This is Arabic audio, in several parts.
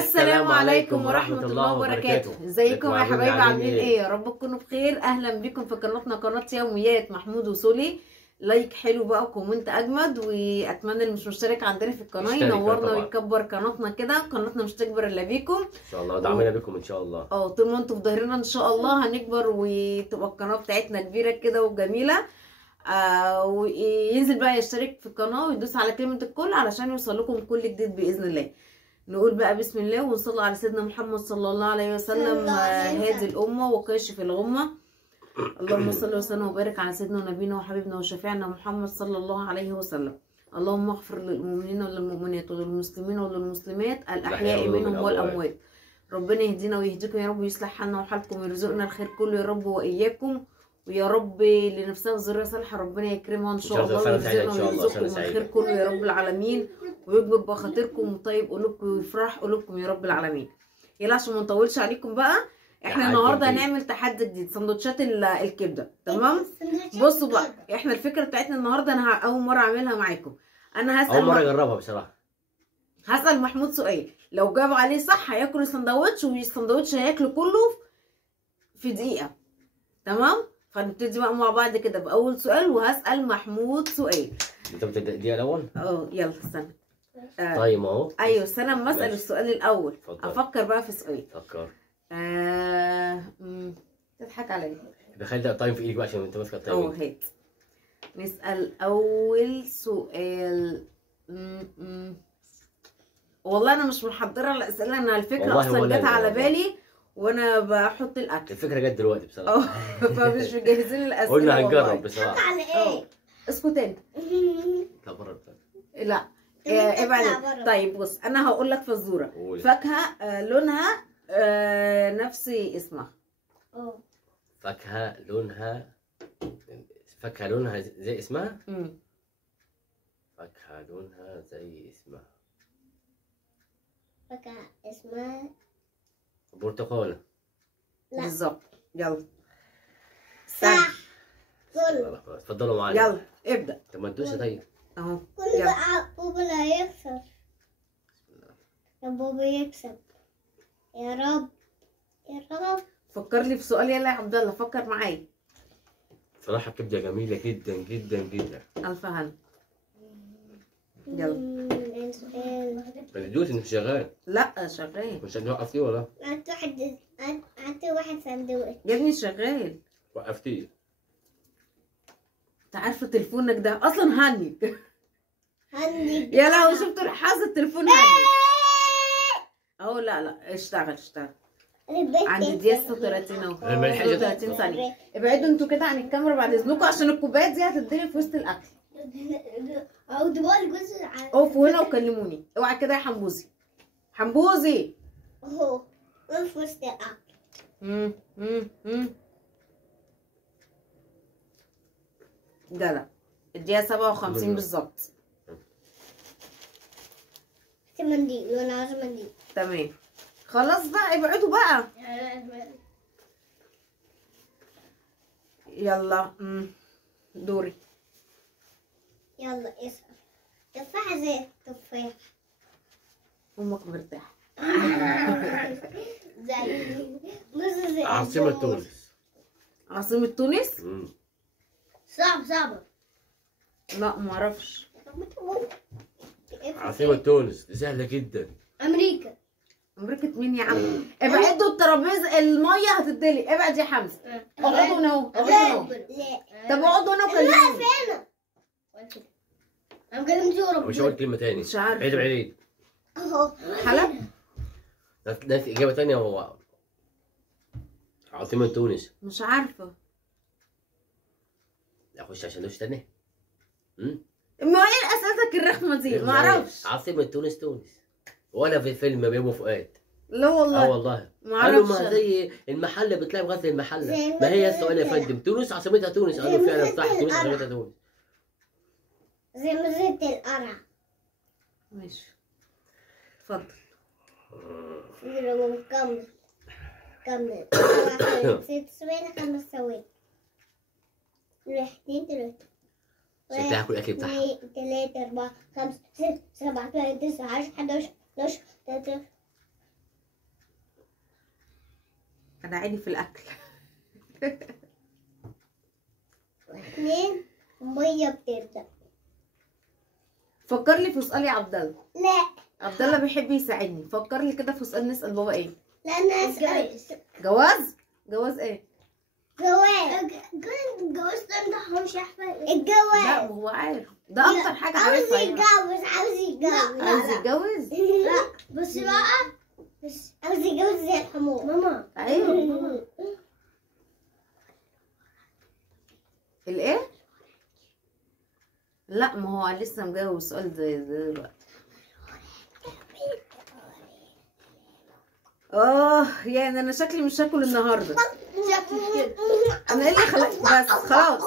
السلام عليكم ورحمة الله وبركاته. ازيكم يا حبايبي؟ عاملين ايه؟ يا رب تكونوا بخير. اهلا بكم في قناتنا، قناة يوميات محمود وسولي. لايك حلو بقى وكومنت اجمد، واتمنى اللي مش مشترك عندنا في القناه ينورنا ويكبر قناتنا كده. قناتنا مش تكبر الا بيكم ان شاء الله، دعمنا بكم ان شاء الله. طول ما انتوا في ظهرنا ان شاء الله هنكبر وتبقى القناه بتاعتنا كبيره كده وجميله. وينزل بقى يشترك في القناه ويدوس على كلمه الكل علشان يوصل لكم كل جديد باذن الله. نقول بقى بسم الله ونصلي على سيدنا محمد صلى الله عليه وسلم، هادي الامه وكاشف الغمه. اللهم صل وسلم وبارك على سيدنا ونبينا وحبيبنا وشفيعنا محمد صلى الله عليه وسلم. اللهم اغفر للمؤمنين وللمؤمنات وللمسلمين وللمسلمات الاحياء منهم والاموات. ربنا يهدينا ويهديكم يا رب، ويصلح حالنا وحالكم ويرزقنا الخير كله يا رب واياكم. ويا رب اللي نفسها ذريه صالحه ربنا يكرمها ان شاء الله ويرزقنا ويرزقكم الخير كله يا رب العالمين، ويكبر بخاطركم وطيب قلوبكم ويفرح قلوبكم يا رب العالمين. يلا عشان ما نطولش عليكم بقى، احنا النهارده هنعمل تحدي جديد، سندوتشات الكبده. تمام؟ بصوا بقى، احنا الفكره بتاعتنا النهارده انا اول مره اعملها معاكم. انا هسال اول مره اجربها بصراحه. هسال محمود سؤال، لو جاب عليه صح هياكل السندوتش، والسندوتش هياكله كله في دقيقه. تمام؟ فنبتدي بقى مع بعض كده باول سؤال، وهسال محمود سؤال. انت بتبدا دي الاول؟ يلا استنى. طيب اهو. ايوه استنى اما اسال السؤال الاول. فكر. افكر بقى في سؤال. فكر. تضحك عليا. دخلت ده التايم في ايدك بقى عشان انت ماسكه التايم. هات. نسال اول سؤال. والله انا مش محضره الاسئله، انا الفكره اصلا جت على بالي وانا بحط الاكل. الفكره جت دلوقتي بصراحه. فمش مجهزين الاسئله. قلنا هنجرب بصراحه. على ايه؟ اسكت انت. لا بره بتاعك. لا ابعد. طيب بص، انا هقول لك فزوره. فاكهه لونها نفس اسمها. فاكهه لونها زي اسمها. فاكهه لونها زي اسمها. فاكهه اسمها برتقاله. بالظبط. يلا صح. اتفضلوا معايا. يلا ابدا. طب ما تدوسي طيب. اهو كل بقى بابا لا يكسب. يا بابا يكسب يا رب يا رب. فكر لي في سؤال. يلا يا عبد الله فكر معايا. صراحه كبده جميله جدا جدا جدا. الف هنا. يلا. ما تدوسي انت شغال. لا شغال. مش هتوقفتيه ولا؟ هاتي واحد سندوتش يا ابني شغال. وقفتيه. انت عارفه تليفونك ده اصلا هنج. يا لهوي، شفتوا حظ التليفون هنج اهو. لا اشتغل. عند دي 36 اهو. 30 ثانيه. ابعدوا انتوا كده عن الكاميرا بعد اذنكم، عشان الكوبايات دي هتتضرب في وسط الاكل. او دول جزء. اقفوا هنا وكلموني. اوعى كده يا حمبوزي. اهو في وسط الاكل. لا الدقيقة 57 بالظبط. منديل وانا عايزه منديل. تمام خلاص بقى، ابعدوا بقى. يلا دوري. يلا اسأل. تفاحة زي التفاح. امك مرتاحة. زي عاصمة تونس. عاصمة تونس؟ صعبة. لا معرفش. عاصمة تونس دي سهلة جدا. أمريكا مين يا عم؟ ابعدوا الترابيزة، المية هتتدلق. ابعد يا حمزة. اقعدوا هنا اهو. طب اقعدوا هنا وكلموني. انا كلمت وربنا. مش هقول كلمة تاني. مش عارف. عيد. اهو حلب. ناس إجابة تانية. هو عاصمة تونس. مش عارفة. أخش عشان دوش تاني. ما ايه اسئلتك الرخمة دي؟ معرفش. عاصمة تونس. ولا في فيلم بيومي فؤاد. لا والله. والله. معرفش. قالوا ما زي المحلة بتلاقي غزل المحلة. ما هي السؤال يا فندم؟ تونس عاصمتها تونس. قالوا فعلا صح، تونس عاصمتها تونس. زي مزيت القرع. ماشي اتفضل. كمل. 6 ثواني 5 ثواني. 1 2 3. ستة هاكل الأكل بتاعها. 2 3 4 5 6 7 8 9 10 11 12 13 انا عيني في الاكل. 2 مية بتبدأ. فكر لي في سؤال يا عبد الله. لا عبد الله بيحب يساعدني، فكر لي كده في سؤال نسال بابا ايه. لا انا اسأل. جواز. جواز ايه؟ جواز. الجواز ده انت مش عارفه لا الجواز. هو عارف ده اكتر حاجه عاوز عارفها يعني. يتجوز. عاوز يتجوز. عايز يتجوز. لا بس بقى عاوز يتجوز زي الحمار. ماما ايوه. الايه؟ لا ما هو لسه مجاوب السؤال زي دلوقتي. يعني انا شكلي مش هاكل النهارده. انا ايه اللي خلاني بس خلاص.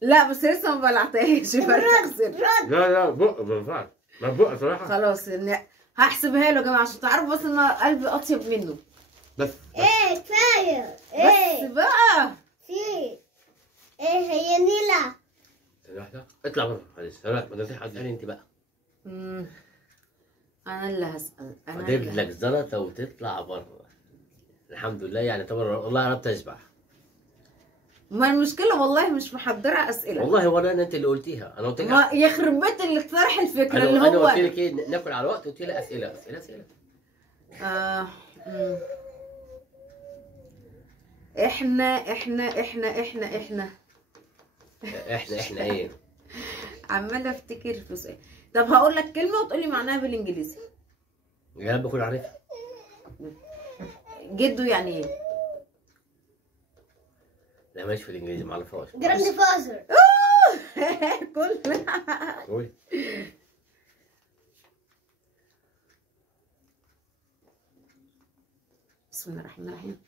لا بس لسه ما بلعتهاش. لا بق ما ينفعش، ما بق صراحه. خلاص هحسبها له يا جماعه عشان تعرفوا بس ان أنا قلبي اطيب منه. بس ايه كفايه. بس بقى في ايه هي نيلة. ثانية واحدة اطلع بره معلش. لا ما تنسيش حد. انت بقى انا اللي هسأل. انا فاضل لك زلطة وتطلع بره. الحمد لله يعني طبعا والله قربت اشبع. ما المشكله والله مش محضره اسئله. والله ولا انت اللي قلتيها، انا قلت لك ما يخرب بيت اللي اقترح الفكره انا اللي هو قلت لك ايه ناكل على الوقت، قلت لي اسئله. احنا ايه؟ عماله افتكر في سؤال. طب هقول لك كلمه وتقولي معناها بالانجليزي. يا رب اكون عارفها. جدو يعني ايه؟ لا ماشي في الانجليزي ما اعرفهاش. جراند فازر. كل قول. بسم الله الرحمن الرحيم.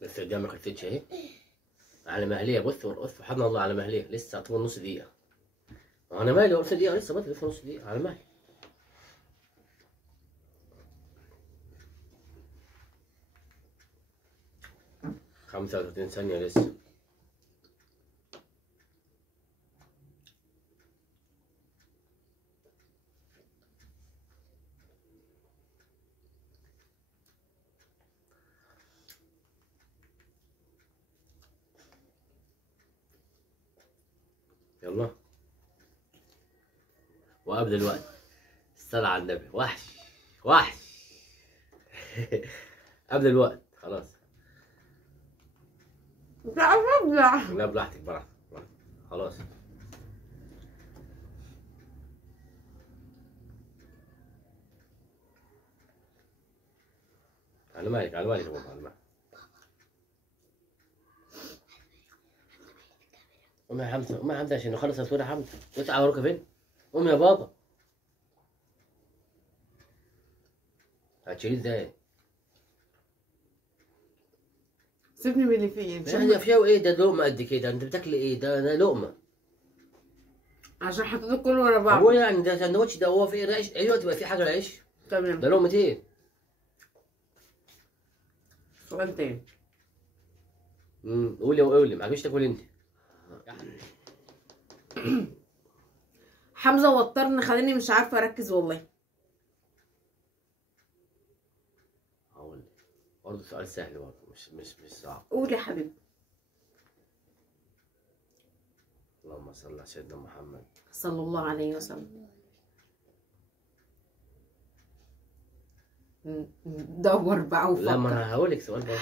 بس الجامعة ما خلصتش اهي. على مهلية. بص ورقص سبحان الله على مهلية. لسه هتكون نص دقيقة. انا مالي نص دقيقة لسه بدري. لسه نص دقيقة على مهلي. 35 ثانية لسه. يلا وقبل الوقت. الصلاة على النبي. وحش قبل الوقت خلاص. لا براحتك خلاص. على مالك يا بابا على مالك. قومي يا حمزة عشان نخلص تصوير يا حمزة. اطلع وراك فين؟ قومي يا بابا. هتشيليه ازاي؟ سيبني من اللي فيه. يا فيها ايه ده؟ لقمة قد كده. انت بتاكلي ايه ده لقمة. عشان حطيته كله ورا بعض. هو يعني ده سندوتش ده هو في عيش؟ ايوه تبقى في حاجة العيش. تمام. ده لقمة ايه؟ سؤال تاني. قولي ما عجبش تاكل انت. حمزة وترني خليني مش عارفة اركز والله. هقول برضه سؤال سهل برضه مش صعب. قول يا حبيبي. اللهم صل على سيدنا محمد صلى الله عليه وسلم. دور بقى وفكر. لا ما انا هقول لك سؤال بقى.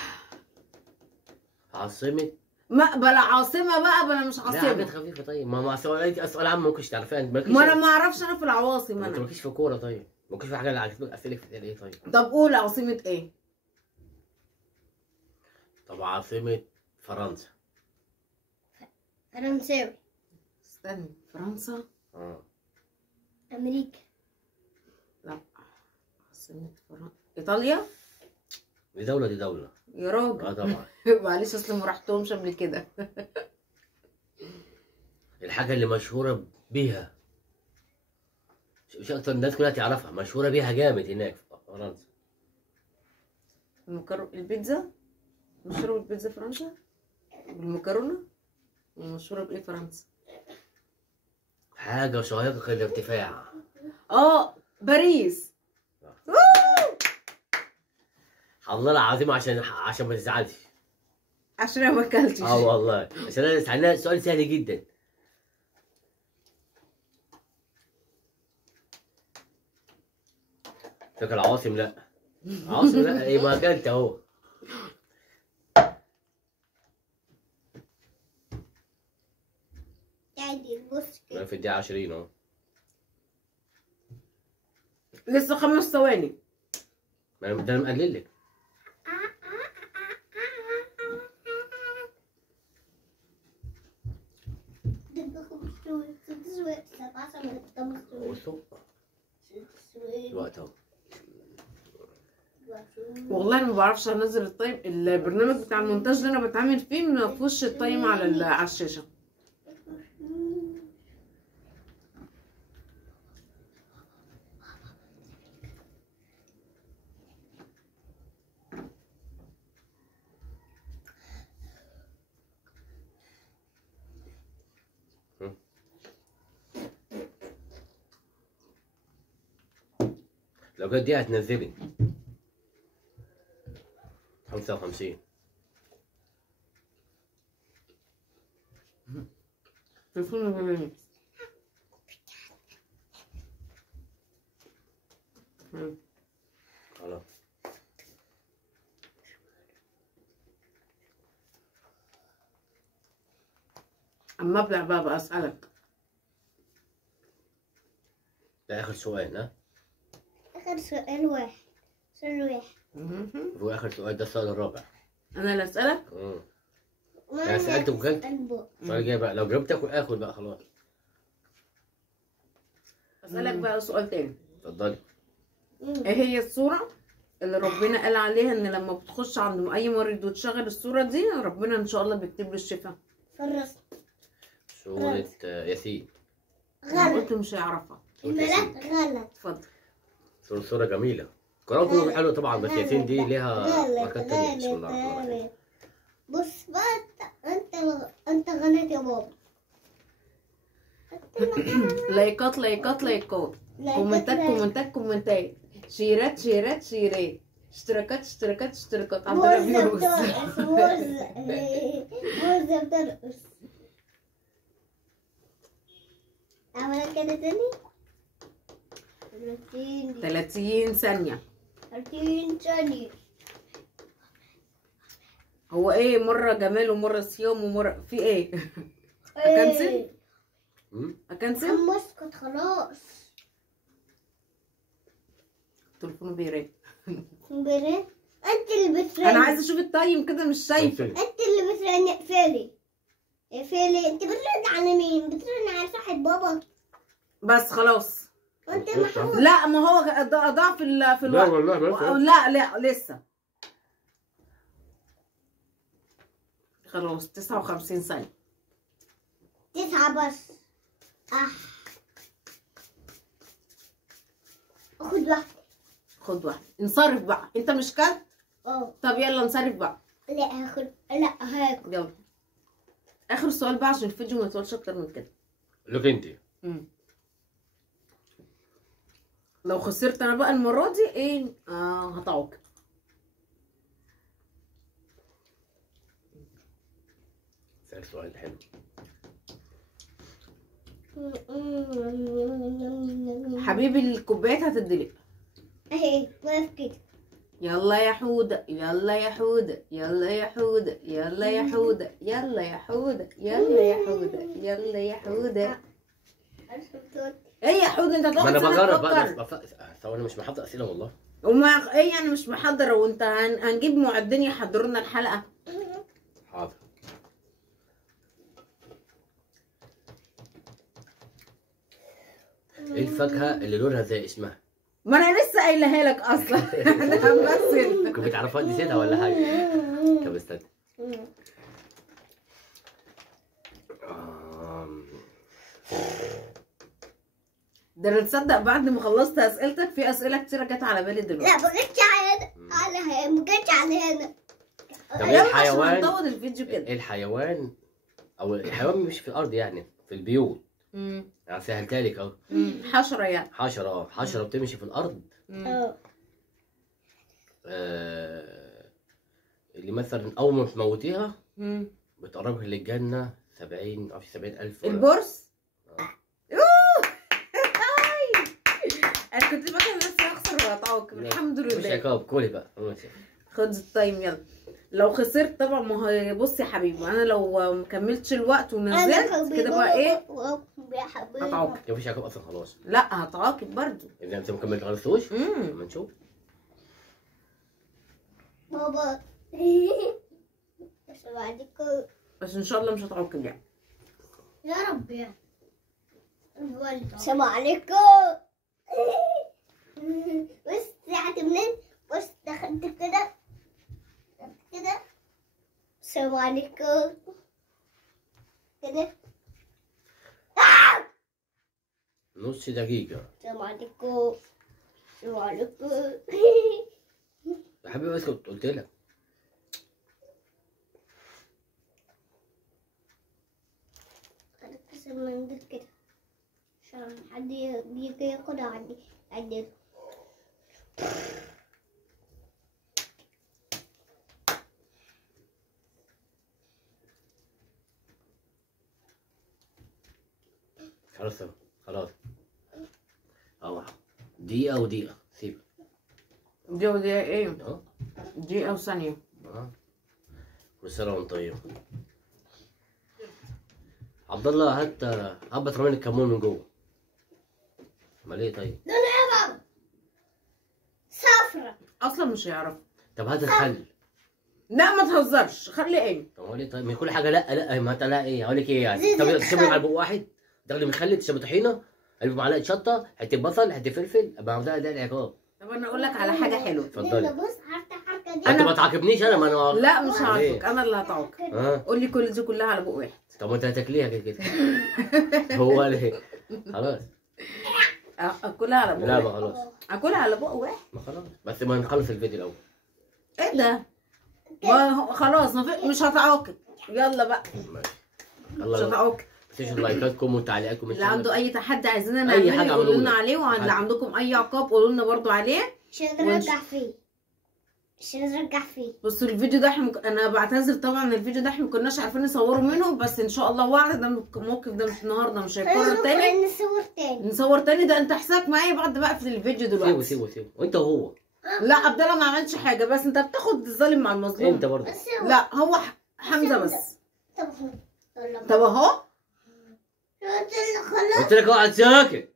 عاصمة ما بلا عاصمة بقى بلا مش لا حاجات عاصمة. خفيفة. طيب ما سؤال عام ممكنش تعرفيها انت. ما انا ما اعرفش انا في العواصم انت انا. مالكيش في كورة. طيب مالكيش في حاجة اللي عجبتك اسالك في ايه؟ طيب طب قول عاصمة ايه؟ طب عاصمة فرنسا. فرنساوي. استني. فرنسا. امريكا. لا عاصمة فرنسا. ايطاليا. دي دولة يا راجل طبعا. معلش اصل ما رحتهمش قبل كده. الحاجة اللي مشهورة بيها، مش أكتر الناس كلها تعرفها، مشهورة بيها جامد هناك في فرنسا. البيتزا مشهورة بالبيتزا فرنسا، بالمكرونة. مشهورة بايه فرنسا؟ حاجة شاهقة الارتفاع. باريس. الله العظيم، عشان ما تزعلش. عشان انا ما اكلتش. والله عشان انا سألناه سؤال سهل جدا. فاكر عواصم؟ لا عواصم لا، ايه ما اكلت اهو. عادي بص انا كده. في الدقيقة 20 اهو. لسه 5 ثواني. ده انا مقلل لك. بصوا الوقت اهو. والله انا ما بعرفش انزل التايم. البرنامج بتاع المونتاج اللي انا بتعامل فيه ما فيهوش التايم على الشاشه. لو جت دي هتنزلي 55. تليفون غالي. خلاص. اما ابلع بقى اسالك. ده اخر سؤال، ها؟ آخر سؤال واحد. سؤال واحد. هو اخر سؤال، ده السؤال الرابع. انا اللي اسالك. انا سألت وكلت. البق. السؤال الجاي بقى لو جاوبت اكل بقى خلاص. اسالك بقى سؤال تاني. اتفضلي. ايه هي الصورة اللي ربنا قال عليها ان لما بتخش عند اي مريض وتشغل الصورة دي ربنا ان شاء الله بيكتب له الشفاء؟ في الرسم. سورة ياسين. انا غلط. قلت مش هيعرفها. الملاك غلط. اتفضل. سورة جميلة. القرآن كله حلو طبعا، بس ياسين دي ليها غلط. بركات تانية. بسم الله الرحمن الرحيم. غلط. بص بقى انت غلط يا بابا. لايكات لايكات لايكات، كومنتات كومنتات كومنتات، شيرات شيرات شيرات، اشتراكات اشتراكات اشتراكات. عندنا موزة فيروس. بترقص. موزة بترقص. اعمل كده تاني. 30 ثانية. 30 ثانية. هو ايه؟ مرة جمال ومرة صيام ومرة في ايه؟ اكنسل؟ اكنسل؟ مسكت خلاص. تليفونه بيرن. برن. انت اللي بترن. انا عايزة اشوف التايم كده مش شايفة. انت اللي بترن. اقفلي. اقفلي. انت بترن على مين؟ بترن على صاحب بابا. بس خلاص. وانت محمود. لا ما هو ضاع في لا الوقت. والله بس. لا لسه. خلاص 59 ثانية. 9 بس. خد واحدة. خد واحدة. انصرف بقى، انت مش كلت؟ طب يلا انصرف بقى. لا هاخد. لا هاكل. يلا اخر سؤال بقى عشان الفيديو ما يطولش اكتر من كده. لوك انت. لو خسرت انا بقى المرة دي ايه؟ هطعوك. سأل سؤال حلو. حبيبي الكوبايات هتدلق. اهي واقف كده. يلا يا حودة يلا يا حودة يلا يا حودة يلا يا حودة يلا يا حودة يلا يا حودة يلا يا حودة. ايه يا حودة انت ما هتقعد انا سنة بجرب تفكر. بقى. ثواني مش محضر اسئله والله. وما ايه يعني مش محضرة وانت هنجيب معدين يحضروا لنا الحلقة. حاضر. ايه الفاكهه اللي لونها زي اسمها؟ ما انا لسه قايلها لك اصلا. انا همثل. كنت بتعرفها نسيتها ولا حاجه؟ طب استنى. ده انا تصدق بعد ما خلصت اسئلتك في اسئله كتيره جت على بالي دلوقتي. لا ما جتش على هنا، ما جتش على هنا. طب يلا ايه الحيوان؟ عشان نطول الفيديو كده. ايه الحيوان او الحيوان مش في الارض يعني في البيوت. يعني سهلتها لك اهو. حشره يعني. حشره. حشره بتمشي في الارض. اللي مثلا اول ما تموتيها بتقربك للجنه 70 او 70,000. البورس. انا كنت فاكره نفسي هخسر وهتعاقب. الحمد مش لله. عقاب، كلي بقى. ماشي. خد التايم يلا. لو خسرت طبعا، ما هو بص يا حبيبي، انا لو ما كملتش الوقت ونزلت كده بقى ايه؟ هتعاقب. مفيش عقاب اصلا خلاص. لا هتعاقب برضو. اذا انت مكمل ما خلصتوش اما نشوف. بابا السلام عليكم. بس ان شاء الله مش هتعاقب يعني. يا رب يعني. السلام عليكم. بص طلعت منين؟ بص دخلت كده كده. السلام عليكم كده. نص دقيقة. السلام عليكم. السلام عليكم. يا حبيبي بس كنت قلت لك. هنكسر المنديل كده عشان حد يجي ياخدها عندي. خلاص خلاص. اهو دقيقة ودقيقة سيب. دي ايه؟ اه دقيقة وثانية. كل سنة وانت طيب. عبد الله هات هبط رماني الكمون من جوه. امال ايه طيب؟ لونها ايه بابا؟ صفرة. اصلا مش هيعرف. طب هات الخل. لا ما تهزرش، خلي ايه؟ طب هو ليه طيب؟ من كل حاجة لا ما انت لا ايه؟ هقول لك ايه يعني؟ زيت طب الخل. تشربي على بق واحد؟ تاخدي مخلل تشربي طحينة، قلبي معلقة شطة، حتة بصل، حتة فلفل، ابقى ده العقاب. طب انا اقول لك على حاجة حلوة. اتفضلي. بص عرفت الحركة دي. انت ما تعاقبنيش انا، ما انا لا مش ليه؟ هعاقبك، انا اللي هتعاقب. ها؟ قول لي كل دي كلها على بق واحد. طب ما انت هتاكليها كده. هو ليه؟ خلاص. اكلها على بق لا واحد. ما خلاص. اكلها على بق واحد. ما خلاص بس ما نخلص الفيديو الاول. ايه ده؟ خلاص مش هتعاقب. يلا بقى. ماشي. مش يلا هتعاقب. مفيش لايكاتكم وتعليقاتكم. اللي عنده اي تحدي عايزيننا أي نعمله حاجة يقولوا لنا عملوها. عليه، واللي عندكم اي عقاب قولوا لنا برضو عليه عشان نرجع فيه. بصوا الفيديو ده انا بعتذر طبعا. الفيديو ده احنا ما كناش عارفين نصوره منه، بس ان شاء الله وعد ده الموقف ده مش النهارده مش هيتكرر تاني. نصور تاني. ده انت حسابك معايا بعد بقى في الفيديو دلوقتي. سيبه وانت وهو. لا عبد الله ما عملش حاجه، بس انت بتاخد الظالم مع المظلوم. انت برضه. لا هو حمزه بس. طب اهو. قلت لك اقعد ساكت.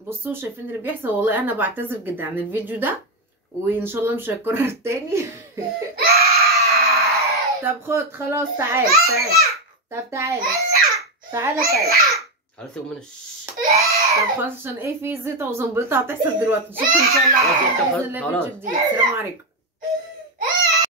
بصوا شايفين اللي بيحصل. والله انا بعتذر جدا عن الفيديو ده، وان شاء الله مش هيتكرر تاني. طب خد خلاص تعال. طب تعالى خلاص سيبوا منه. طب خلاص عشان ايه في زيطه وزنبلطه هتحصل دلوقتي. نشوفكم ان شاء الله على خير باذن الله في فيديو جديد. السلام عليكم.